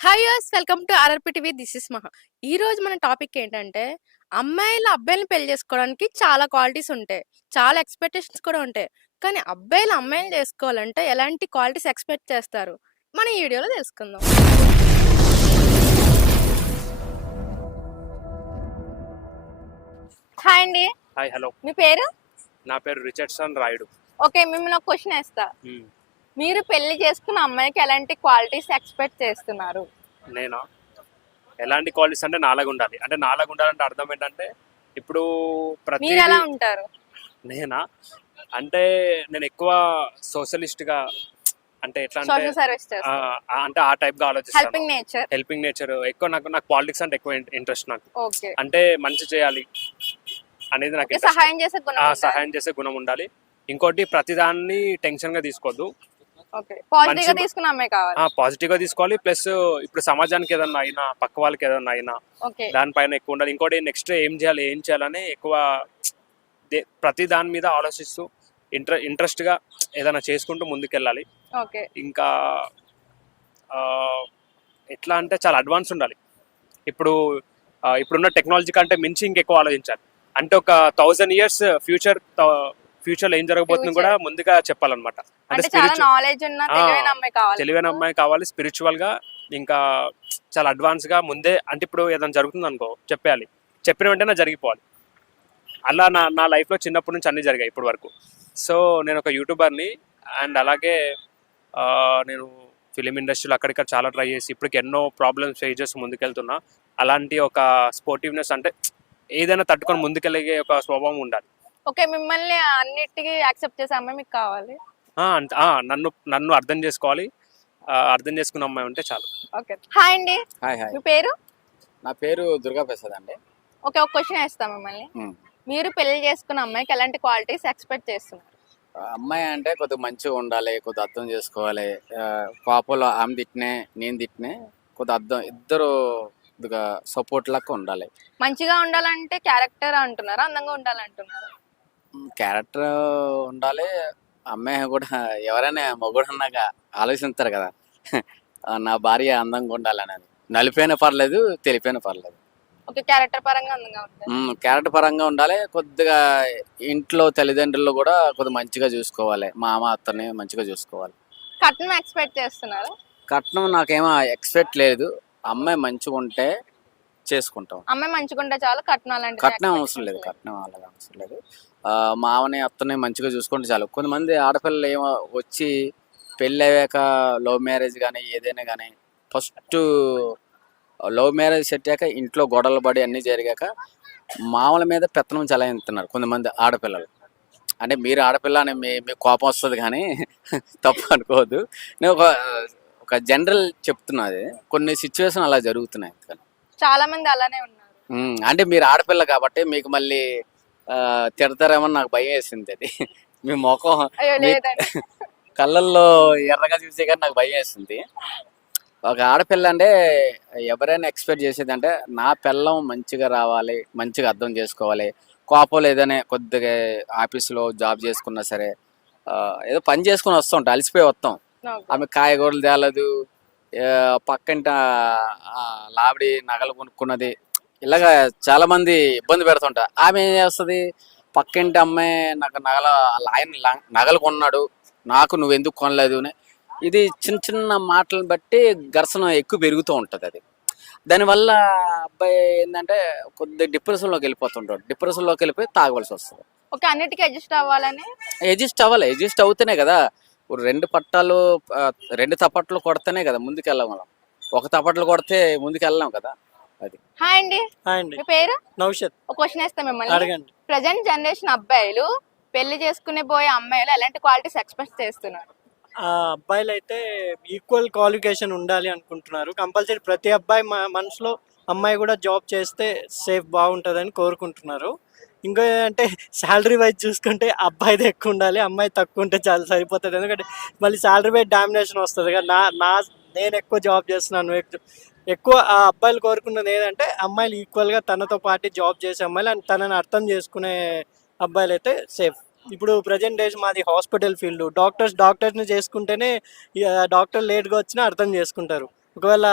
Hi use welcome to RRP TV. This is మహా. ఈ రోజు మన టాపిక్ ఏంటంటే అమ్మాయిలు అబ్బాయిలను పెళ్లి చేసుకోవడానికి చాలా క్వాలిటీస్ ఉంటాయి, చాలా ఎక్స్పెక్టేషన్స్ కూడా ఉంటాయి. కానీ అబ్బాయిలు అమ్మాయిలు చేసుకోవాలంటే ఎలాంటి క్వాలిటీస్ ఎక్స్పెక్ట్ చేస్తారు మన ఈ వీడియోలో తెలుసుకుందాం. హాయ్ అండి, హాయ్ హలో. మీ పేరు? నా పేరు రిచర్డ్సన్ రాయుడు. ఓకే, మిమ్మల్ని ఒక క్వశ్చన్ వేస్తా. మీరు పెళ్లి చేసుకున్న అమ్మాయికి ఎలాంటి క్వాలిటీస్ ఎక్స్పెక్ట్ చేస్తున్నారు? నేనా? ఎలాంటి క్వాలిటీస్ అంటే నాలాగా ఉండాలి. అంటే నాలాగా ఉండాలంటే అర్థం ఏంటంటే ఇప్పుడు ప్రతి మీరు ఎలా ఉంటారు? నేనా అంటే నేను ఎక్కువ సోషలిస్ట్గా, అంటే ఎట్లా అంటే సోషల్ సర్వీస్ చేస్తారు, అంటే ఆ టైప్గా ఆలోచిస్తాను. Helping nature. ఎక్కువ నాకు పాలిటిక్స్ అంటే ఎక్కువ ఇంట్రెస్ట్. నాకు ఓకే, అంటే మంచి చేయాలి అనేది నాకు interest. సహాయం చేసే గుణం ఉండాలి. ఇంకోటి ప్రతిదాన్ని టెన్షన్గా తీసుకోవద్దు, పాజిటివ్ గా తీసుకోవాలి. ప్లస్ ఇప్పుడు సమాజానికి ఏదన్నా అయినా, పక్క వాళ్ళకి ఏదన్నా అయినా దానిపైన ఎక్కువ ఉండాలి. ఇంకోటి నెక్స్ట్ ఏం చేయాలని ఎక్కువ ప్రతి దాని మీద ఆలోచిస్తూ ఇంట్రెస్ట్ గా ఏదైనా చేసుకుంటూ ముందుకెళ్ళాలి. ఇంకా ఎట్లా అంటే చాలా అడ్వాన్స్ ఉండాలి. ఇప్పుడున్న టెక్నాలజీ కంటే మించి ఇంకెక్కువ ఆలోచించాలి. అంటే ఒక 1000 years ఫ్యూచర్ లో ఏం జరగబోతుంది కూడా ముందుగా చెప్పాలన్నమాట. అంటే తెలివైన అమ్మాయి కావాలి, స్పిరిచువల్ గా, ఇంకా చాలా అడ్వాన్స్ గా ముందే. అంటే ఇప్పుడు ఏదైనా జరుగుతుంది అనుకో, చెప్పిన వెంటనే జరిగిపోవాలి. అలా నా లైఫ్ లో చిన్నప్పటి నుంచి అన్ని జరిగాయి ఇప్పటి వరకు. సో నేను ఒక యూట్యూబర్ని, అండ్ అలాగే నేను ఫిలిం ఇండస్ట్రీలో అక్కడిక్కడ చాలా ట్రై చేసి ఇప్పటికి ఎన్నో ప్రాబ్లమ్స్ ఫేస్ చేసి ముందుకెళ్తున్నా. అలాంటి ఒక స్పోర్టివ్నెస్, అంటే ఏదైనా తట్టుకొని ముందుకెళ్ళగే ఒక స్వభావం ఉండాలి. ఓకే, మిమ్మల్ని అన్నిటికీ యాక్సెప్ట్ చేసే అమ్మాయి మీకు కావాలి. నన్ను అర్థం చేసుకోవాలి, అర్థం చేసుకున్న అమ్మాయి ఉంటే చాలు. ఓకే, హాయ్ అండి. మీ పేరు? నా పేరు దుర్గా ప్రసాద్ అండి. ఓకే, ఒక క్వశ్చన్ వేస్తాం మిమ్మల్ని. మీరు పెళ్లి చేసుకున్న అమ్మాయికి ఎలాంటి క్వాలిటీస్ ఎక్స్పెక్ట్ చేస్తున్నారు? అమ్మాయి అంటే కొద్దిగా మంచిగా ఉండాలి, కొద్దిగా అర్థం చేసుకోవాలి. పాపలో ఆమె తిట్టినే నేను తిట్టినే కొద్దిగా అర్థం, ఇద్దరు కొద్దిగా సపోర్ట్ లాగా ఉండాలి. మంచిగా ఉండాలంటే క్యారెక్టర్ అంటున్నారా, అందంగా ఉండాలంటున్నారా? క్యారెక్టర్ ఉండాలి. అమ్మాయి కూడా ఎవరైనా మొగుడు అన్నాక ఆలోచిస్తారు కదా, నా భార్య అందంగా ఉండాలనేది. నలిపోయినా పర్లేదు, తెలిపోయినా పర్లేదు. ఓకే, క్యారెక్టర్ పరంగా అందంగా ఉండాలి. క్యారెక్టర్ పరంగా ఉండాలి. కొద్దిగా ఇంట్లో తల్లిదండ్రులు కూడా కొద్దిగా మంచిగా చూసుకోవాలి, మామ అత్తని మంచిగా చూసుకోవాలి. కట్నం ఎక్స్పెక్ట్ చేస్తున్నారు? కట్నం నాకేమో ఎక్స్పెక్ట్ లేదు. అమ్మాయి మంచిగా ఉంటే చేసుకుంటాం. అమ్మాయి మంచిగా ఉంటే చాలు, కట్నం అవసరం లేదు. కట్నం అలాగే అవసరం లేదు. మామని అత్తని మంచిగా చూసుకుంటే చాలు. కొంతమంది ఆడపిల్లలు ఏమో వచ్చి పెళ్ళి అయ్యాక లవ్ మ్యారేజ్ కానీ ఏదైనా కానీ, ఫస్ట్ లవ్ మ్యారేజ్ సెట్ అయ్యాక ఇంట్లో గొడవలు పడి అన్నీ జరిగాక మామల మీద పెత్తనం చలాయిస్తున్నారు కొంతమంది ఆడపిల్లలు. అంటే మీరు ఆడపిల్ల అని మీకు కోపం వస్తుంది కానీ తప్పు అనుకోవద్దు. నేను ఒక జనరల్ చెప్తున్నది, కొన్ని సిచ్యువేషన్ అలా జరుగుతున్నాయి. చాలా మంది అలానే ఉన్నారు. అంటే మీరు ఆడపిల్ల కాబట్టి మీకు మళ్ళీ తిడతారేమో నాకు భయం వేసింది. అది మీ ముఖం కళ్ళల్లో ఎర్రగా చూసే కానీ నాకు భయం వేసింది. ఒక ఆడపిల్ల అంటే ఎవరైనా ఎక్స్పెక్ట్ చేసేది అంటే నా పిల్లం మంచిగా రావాలి, మంచిగా అర్థం చేసుకోవాలి. కోపం లేదనే కొద్దిగా ఆఫీసులో జాబ్ చేసుకున్నా సరే, ఏదో పని చేసుకుని వస్తుంటాం, అలసిపోయి వస్తాం. ఆమె కాయగూరలు తేలదు, పక్కింట లావిడి నగలు కొనుక్కున్నది, ఇలాగా చాలా మంది ఇబ్బంది పెడుతుంటా. ఆమె ఏం చేస్తుంది, పక్కింటి అమ్మాయి నాకు ఆయన నగలు కొన్నాడు, నాకు నువ్వెందుకు కొనలేదు అని. ఇది చిన్న చిన్న మాటలను బట్టి ఘర్షణ ఎక్కువ పెరుగుతూ ఉంటుంది. అది దానివల్ల అబ్బాయి ఏంటంటే కొద్దిగా డిప్రెషన్లోకి వెళ్ళిపోతుంటాడు. డిప్రెషన్లోకి వెళ్ళిపోయి తాగవలసి వస్తుంది. ఓకే, అన్నిటికీ అడ్జస్ట్ అవ్వాలని అవ్వాలి. అడ్జస్ట్ అవుతేనే కదా. ఇప్పుడు రెండు తప్పట్లు కొడితేనే కదా ముందుకెళ్ళగలం. ఒక తప్పట్లు కొడితే ముందుకెళ్ళాం కదా. అది. హాయ్ అండి. మీ పేరు? నౌషద్. ఒక క్వశ్చన్ వేస్తాం మిమ్మల్ని. ప్రజెంట్ జనరేషన్ అబ్బాయిలు పెళ్లి చేసుకునే పోయే అమ్మాయిలు ఎలాంటి క్వాలిటీస్ ఎక్స్పెక్ట్ చేస్తున్నారు? అబ్బాయిలు అయితే ఈక్వల్ క్వాలిఫికేషన్ ఉండాలి అనుకుంటున్నారు. కంపల్సరీ ప్రతి అబ్బాయి మనసులో అమ్మాయి కూడా జాబ్ చేస్తే సేఫ్ బాగుంటుందని కోరుకుంటున్నారు. ఇంకో అంటే శాలరీ వైజ్ చూసుకుంటే అబ్బాయిది ఎక్కువ ఉండాలి, అమ్మాయి తక్కువ ఉంటే చాలా సరిపోతుంది. ఎందుకంటే మళ్ళీ శాలరీ వైజ్ డామినేషన్ వస్తుంది కదా. నేను ఎక్కువ జాబ్ చేస్తున్నాను, ఎక్కువ ఆ అబ్బాయిలు కోరుకున్నది ఏంటంటే అమ్మాయిలు ఈక్వల్గా తనతో పాటు జాబ్ చేసే అమ్మాయిలు అండ్ తనని అర్థం చేసుకునే అబ్బాయిలు అయితే సేఫ్. ఇప్పుడు ప్రజెంట్ డేస్ మాది హాస్పిటల్ ఫీల్డ్, డాక్టర్స్ని చేసుకుంటేనే డాక్టర్ లేట్గా వచ్చినా అర్థం చేసుకుంటారు. ఒకవేళ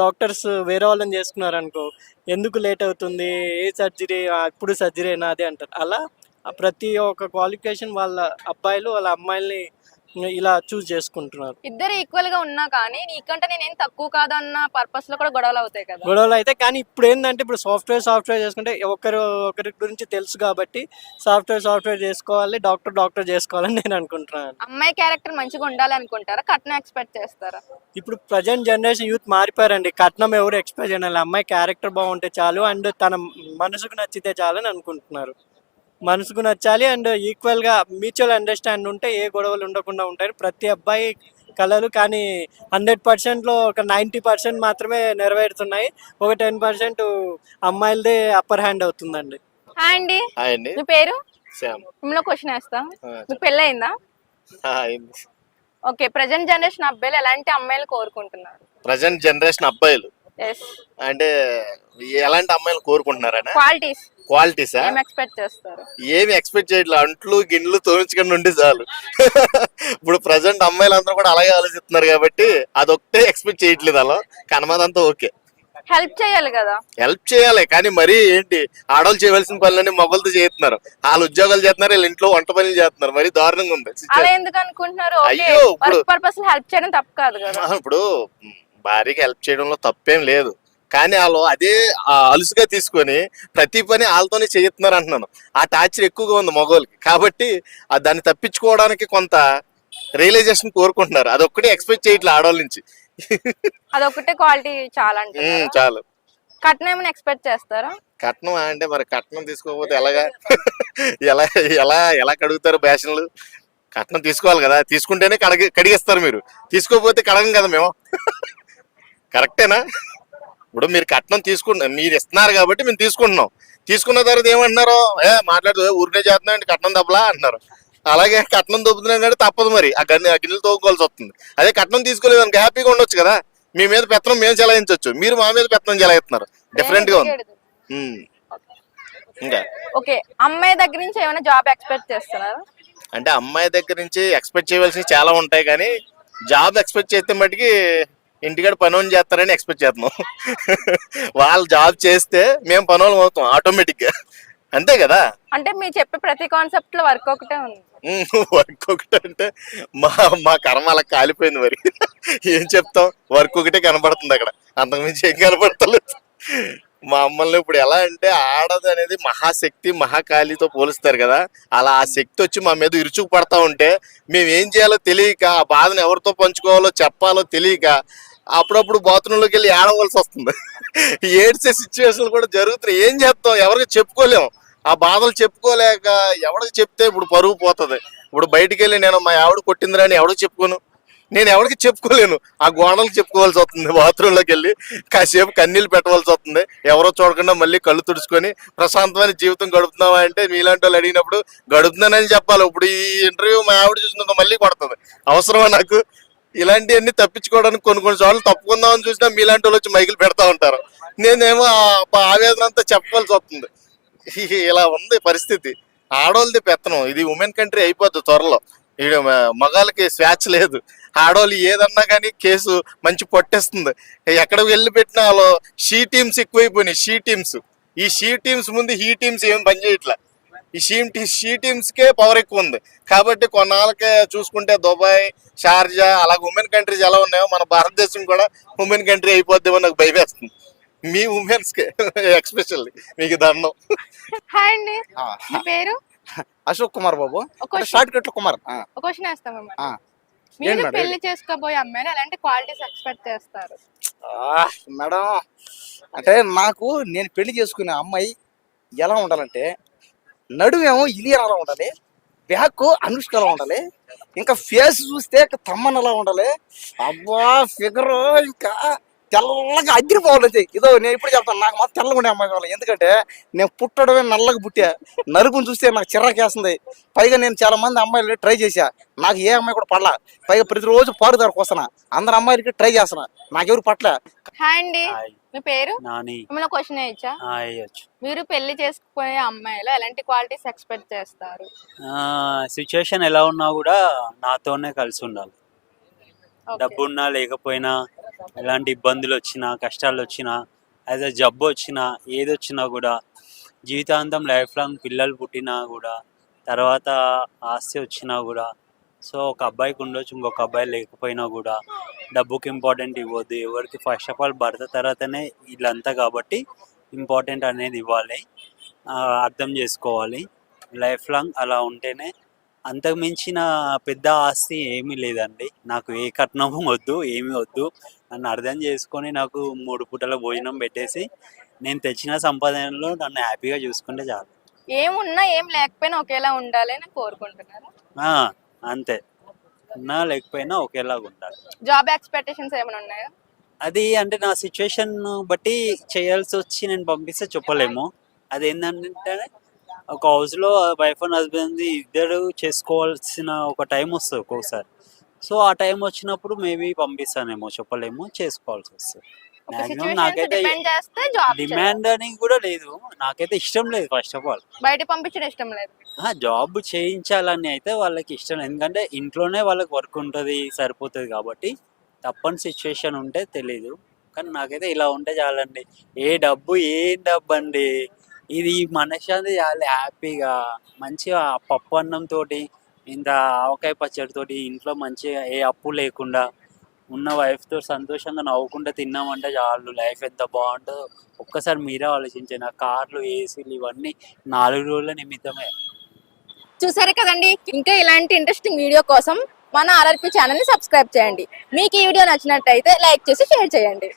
డాక్టర్స్ వేరే వాళ్ళని చేసుకున్నారనుకో, ఎందుకు లేట్ అవుతుంది? ఏ సర్జరీ? ఇప్పుడు సర్జరీనా అది అంటారు. అలా ప్రతి ఒక్క క్వాలిఫికేషన్ వాళ్ళ అబ్బాయిలు వాళ్ళ అమ్మాయిల్ని ఇలా చూజ్ చేసుకుంటున్నారు. ఇద్దరు ఈక్వల్ గా ఉన్నా కానీ నీకంటే నేనేం తక్కువ కాదన్న పర్పస్ లో కూడా గొడవలు అవుతాయి కదా. గొడవలు అయితే కానీ ఇప్పుడు ఏంటంటే ఇప్పుడు సాఫ్ట్వేర్ చేసుకుంటే ఒకరి గురించి తెలుసు కాబట్టి సాఫ్ట్వేర్ చేసుకోవాలి, డాక్టర్ చేసుకోవాలని నేను అనుకుంటున్నాను. అమ్మాయి క్యారెక్టర్ మంచిగా ఉండాలి అనుకుంటారా, కట్నం ఎక్స్పెక్ట్ చేస్తారా? ఇప్పుడు ప్రజెంట్ జనరేషన్ యూత్ మారిపోయారండి. కట్నం ఎవరు ఎక్స్పెక్ట్ చేయాలి, అమ్మాయి క్యారెక్టర్ బాగుంటే చాలు అండ్ తన మనసుకు నచ్చితే చాలు అని అనుకుంటున్నారు. మనసుకు నచ్చాలి అండ్ ఈక్వల్గా మ్యూచువల్ అండర్స్టాండ్ ఉంటే ఏ గొడవలు ఉండకుండా ఉంటాయి. ప్రతి అబ్బాయి కలలు కానీ 100%లో ఒక 90% మాత్రమే నెరవేరుతున్నాయి. ఒక 10% అమ్మాయిలదే అప్పర్ హ్యాండ్ అవుతుందండి. హాయ్ అండి, హాయ్ అండి. మీ పేరు? శ్యామ్. మిమ్మల్ని క్వశ్చన్ వేస్తా, ఆ, మీకు పెళ్ళయిందా? అయింది. ఓకే, ప్రజెంట్ జనరేషన్ అబ్బాయిలు ఎలాంటి అమ్మాయిలు కోరుకుంటున్నారు? ప్రజెంట్ జనరేషన్ అబ్బాయిలు ఎస్, అంటే ఎలాంటి అమ్మాయిలు కోరుకుంటున్నారనే క్వాలిటీస్ క్వాలిటీసా? ఏం ఎక్స్పెక్ట్ చేస్తారు? ఏమి ఎక్స్పెక్ట్ చేయట్లేదు, అంట్లు గిన్నెలు తోమించుకొని ఉండి చాలు. ఇప్పుడు ప్రజెంట్ అమ్మాయిలు అందరూ కూడా అలాగే ఆలోచిస్తున్నారు కాబట్టి అదొక్కటే ఎక్స్పెక్ట్ చేయట్లేదు. అలా కనమాదంతా ఓకే, హెల్ప్ చేయాలి కదా. హెల్ప్ చేయాలి కానీ మరీ ఏంటి, ఆడవాళ్ళు చేయవలసిన పనులన్నీ మగవాళ్ళతో చేస్తున్నారు. వాళ్ళు ఉద్యోగాలు చేస్తున్నారు, వీళ్ళు ఇంట్లో వంట పనులు చేస్తున్నారు. మరి దారుణంగా ఉంది అలా situation. ఎందుకు అనుకుంటున్నారు? అయ్యో, ఇప్పుడు పర్పస్ హెల్ప్ చేయడం తప్పు కాదు కదా. ఇప్పుడు భార్యకి హెల్ప్ చేయడంలో తప్పేం లేదు, కానీ వాళ్ళు అదే అలుసుగా తీసుకొని ప్రతి పని వాళ్ళతోనే చేస్తున్నారు అంటున్నాను. ఆ టార్చర్ ఎక్కువగా ఉంది మగవాళ్ళకి కాబట్టి దాన్ని తప్పించుకోవడానికి కొంత రియలైజేషన్ కోరుకుంటున్నారు. అదొక్కటి ఎక్స్పెక్ట్ చేయట్లేదు ఆడవాళ్ళ నుంచి. అదొకటే క్వాలిటీ చాలా అంటే చాలు. కట్నం ఏమైనా ఎక్స్పెక్ట్ చేస్తారా? కట్నం అంటే మరి కట్నం తీసుకోకపోతే ఎలాగా? ఎలా ఎలా ఎలా కడుగుతారు బ్యాషన్లు? కట్నం తీసుకోవాలి కదా, తీసుకుంటేనే కడిగిస్తారు. మీరు తీసుకోకపోతే కడగం కదా మేము. కరెక్టేనా? ఇప్పుడు మీరు కట్నం మీరు ఇస్తున్నారు కాబట్టి మేము తీసుకుంటున్నాం. తీసుకున్న తర్వాత ఏమంటున్నారు, మాట్లాడుతూ ఊరినే చేస్తున్నాం కట్నం దెబ్బలా అంటున్నారు. అలాగే కట్నం దొబ్బుతున్నాడు తప్పదు, మరి ఆ గిన్నెలు తోముకోవాల్సి వస్తుంది. అదే కట్నం తీసుకోలేదు అనుకో హ్యాపీగా ఉండొచ్చు కదా. మీ మీద పెత్తనం మేము చెలాయించవచ్చు, మీరు మా మీద పెత్తనం చెలాయిస్తున్నారు. డిఫరెంట్ గా ఉంది. ఇంకా ఓకే, అమ్మాయి దగ్గర నుంచి ఏమైనా జాబ్ ఎక్స్పెక్ట్ చేస్తున్నారా? అంటే అమ్మాయి దగ్గర నుంచి ఎక్స్పెక్ట్ చేయవలసినవి చాలా ఉంటాయి, కానీ జాబ్ ఎక్స్పెక్ట్ చేస్తే మటుకి ఇంటికాడ పనులు చేస్తారని ఎక్స్పెక్ట్ చేస్తున్నాం. వాళ్ళు జాబ్ చేస్తే మేము పనులు అవుతాం ఆటోమేటిక్ గా, అంతే కదా. అంటే మీరు చెప్పే ప్రతి కాన్సెప్ట్ లో వర్క్ ఒకటే ఉంది. వర్క్ ఒకటి అంటే మా కర్మ అలా కాలిపోయింది. మరి ఏం చెప్తాం, వర్క్ ఒకటే కనబడుతుంది అక్కడ, అంతకుమించి ఏం కనబడతలేదు. మా అమ్మల్ని ఇప్పుడు ఎలా అంటే ఆడది అనేది మహాశక్తి మహాకాళితో పోలుస్తారు కదా, అలా ఆ శక్తి వచ్చి మా మీద ఇరుచుకు పడతా ఉంటే మేము ఏం చేయాలో తెలియక, ఆ బాధను ఎవరితో పంచుకోవాలో చెప్పాలో తెలియక అప్పుడప్పుడు బాత్రూంలోకి వెళ్ళి ఏడవలసి వస్తుంది. ఏడ్చే సిచ్యువేషన్లు కూడా జరుగుతున్నాయి. ఏం చేస్తాం, ఎవరికి చెప్పుకోలేము. ఆ బాధలు చెప్పుకోలేక ఎవరికి చెప్తే ఇప్పుడు పరువు పోతుంది. ఇప్పుడు బయటికి వెళ్ళి నేను మా ఆవిడ కొట్టిందిరా అని ఎవరికి చెప్పుకోను, నేను ఎవరికి చెప్పుకోలేను. ఆ గోడలకు చెప్పుకోవాల్సి వస్తుంది. బాత్రూంలోకి వెళ్ళి కాసేపు కన్నీళ్ళు పెట్టవలసి వస్తుంది. ఎవరో చూడకుండా మళ్ళీ కళ్ళు తుడుచుకొని ప్రశాంతమైన జీవితం గడుపుతున్నావా అంటే మీలాంటి వాళ్ళు అడిగినప్పుడు గడుపుతున్నానని చెప్పాలి. ఇప్పుడు ఈ ఇంటర్వ్యూ మా ఆవిడ చూసినందుకు మళ్ళీ కొడుతుంది. అవసరమా నాకు? ఇలాంటివన్నీ తప్పించుకోవడానికి కొన్ని సార్లు తప్పుకుందామని చూసినా మీలాంటి వాళ్ళు వచ్చి మైకులు పెడతా ఉంటారు. నేనేమో ఆవేదన అంతా చెప్పవలసి వస్తుంది. ఇలా ఉంది పరిస్థితి. ఆడవాళ్ళది పెత్తనం, ఇది ఉమెన్ కంట్రీ అయిపోద్ది త్వరలో. ఇక్కడ మగాళ్ళకి స్వేచ్ఛ లేదు. ఆడవాళ్ళు ఏదన్నా కానీ కేసు మంచి పొట్టేస్తుంది. ఎక్కడికి వెళ్ళి పెట్టినా వాళ్ళు టీమ్స్ ఎక్కువైపోయినాయి. ఈ టీమ్స్ ముందు టీమ్స్ ఏం పనిచేయట్లే. ఈ టీమ్స్ కే పవర్ ఎక్కువ ఉంది కాబట్టి కొన్నాళ్ళకే చూసుకుంటే దుబాయ్, షార్జా అలాగే ఉమెన్ కంట్రీస్ ఎలా ఉన్నాయో మన భారతదేశం కూడా ఉమెన్ కంట్రీ అయిపోద్దేమో నాకు భయం వేస్తుంది. మీ ఉమెన్స్ కే ఎక్స్పెషల్లీ మీకు దండం. హాయ్ అండి, మీ పేరు? అశోక్ కుమార్ బాబు, ఒక షార్ట్ కట్ లో కుమార్. క్వశ్చన్ వేస్తాం మిమ్మల్ని. ఆ. మీరు ఏంటి మేడం? పెళ్లి చేసుకోబోయే అమ్మాయిని ఎలాంటి క్వాలిటీస్ ఎక్స్పెక్ట్ చేస్తారు? మేడం అంటే నాకు నేను పెళ్లి చేసుకునే అమ్మాయి ఎలా ఉండాలంటే, నడుమేమో ఇలియనలా ఉండాలి, బ్యాక్ అనుష్కలా ఉండాలి, ఇంకా ఫేస్ చూస్తే తమ్మనలా ఉండాలి. అబ్బా ఫిగర్ ఇంకా తెల్లగా అదిరిపోవాలి. ఇదో నేను ఇప్పుడు చెప్తాను, నాకు మాత్రం తెల్లగా ఉండే అమ్మాయి కావాలి. ఎందుకంటే నేను పుట్టడమే నల్లగా పుట్టా, నలుగుని చూస్తే నాకు చిరాకేస్తుంది. పైగా నేను చాలా మంది అమ్మాయిలు ట్రై చేశా, నాకు ఏ అమ్మాయి కూడా పడలా. పైగా ప్రతిరోజు పారుదారికి వస్తున్నా, అందరు అమ్మాయిలకి ట్రై చేస్తున్నా, నాకెవరు పట్ల. హాయ్ అండి, హాయ్ మీ పేరు? నాని. మిమ్మల్ని క్వశ్చన్ వేయచ్చా? అయ్యొచ్చు. మీరు పెళ్లి చేసుకోబోయే అమ్మాయిలో ఎలాంటి క్వాలిటీస్ ఎక్స్పెక్ట్ చేస్తారు? సిచ్యుయేషన్ ఎలా ఉన్నా కూడా నాతోనే కలిసి ఉండాలి. ఓకే. డబ్బున్నా లేకపోయినా ఎలాంటి ఇబ్బందులు వచ్చినా కష్టాలు వచ్చినా యాజ్ అ జబ్బు వచ్చినా ఏదొచ్చినా కూడా జీవితాంతం లైఫ్ లాంగ్ పిల్లలు పుట్టినా కూడా తర్వాత ఆస్తి వచ్చినా కూడా సో ఒక అబ్బాయికి ఉండొచ్చు ఇంకొక అబ్బాయి లేకపోయినా కూడా డబ్బుకి ఇంపార్టెంట్ ఇవ్వద్దు ఎవరికి ఫస్ట్ ఆఫ్ ఆల్ భర్త తర్వాతనే వీళ్ళంతా కాబట్టి ఇంపార్టెంట్ అనేది ఇవ్వాలి అర్థం చేసుకోవాలి లైఫ్ లాంగ్ అలా ఉంటేనే అంతకు మించిన పెద్ద ఆస్తి ఏమీ లేదండి నాకు ఏ కట్నము వద్దు ఏమీ వద్దు నన్ను అర్థం చేసుకొని నాకు 3 పూటల భోజనం పెట్టేసి నేను తెచ్చిన సంపాదనలో నన్ను హ్యాపీగా చూసుకుంటే చాలు ఏమున్నా ఏం లేకపోయినా ఒకేలా ఉండాలి అని కోరుకుంటున్నారు. ఆ, అంతే ఉన్నా లేకపోయినా ఒకేలాగా ఉండాలి జాబ్ ఎక్స్పెక్టేషన్స్ ఏమైనా ఉన్నాయా? అది అంటే నా సిచ్యువేషన్ బట్టి చేయాల్సి వచ్చి నేను పంపిస్తే చెప్పలేము అదేంటంటే ఒక హౌస్లో వైఫ్ అండ్ హస్బెండ్ ఇద్దరు చేసుకోవాల్సిన ఒక టైం వస్తుంది ఒక్కొక్కసారి సో ఆ టైం వచ్చినప్పుడు మేబీ పంపిస్తానేమో చెప్పలేము చేసుకోవాల్సి వస్తుంది ఒక మాక్సిమం సిచ్యువేషన్స్ నాకైతే డిపెండ్ చేస్తే జాబ్ డిమాండ్ అని కూడా లేదు నాకైతే ఇష్టం లేదు ఫస్ట్ ఆఫ్ ఆల్ బయట పంపించడం ఇష్టం లేదు. జాబ్ చేయించాలని అయితే వాళ్ళకి ఇష్టం లేదు ఎందుకంటే ఇంట్లోనే వాళ్ళకి వర్క్ ఉంటుంది సరిపోతుంది కాబట్టి తప్పని సిచ్యువేషన్ ఉంటే తెలీదు కానీ నాకైతే ఇలా ఉంటే చాలండి ఏం డబ్బు అండి ఇది మనశ్శాంతి చాలు హ్యాపీగా మంచిగా పప్పు అన్నంతో ఇంత ఆవకాయ పచ్చడితోటి ఇంట్లో మంచిగా ఏ అప్పు లేకుండా ఉన్న వైఫ్తో సంతోషంగా నవ్వుకుంటూ తిన్నామంటే చాలు లైఫ్ ఎంత బాగుంటుందో ఒక్కసారి మీరే ఆలోచించండి ఆ కార్లు ఏసీలు ఇవన్నీ 4 రోజుల నిమిత్తమే చూసారు కదండి, ఇంకా ఇలాంటి ఇంట్రెస్టింగ్ వీడియో కోసం మన ఆర్ఆర్పి ఛానల్ ని సబ్స్క్రైబ్ చేయండి. మీకు ఈ వీడియో నచ్చినట్టయితే లైక్ చేసి షేర్ చేయండి.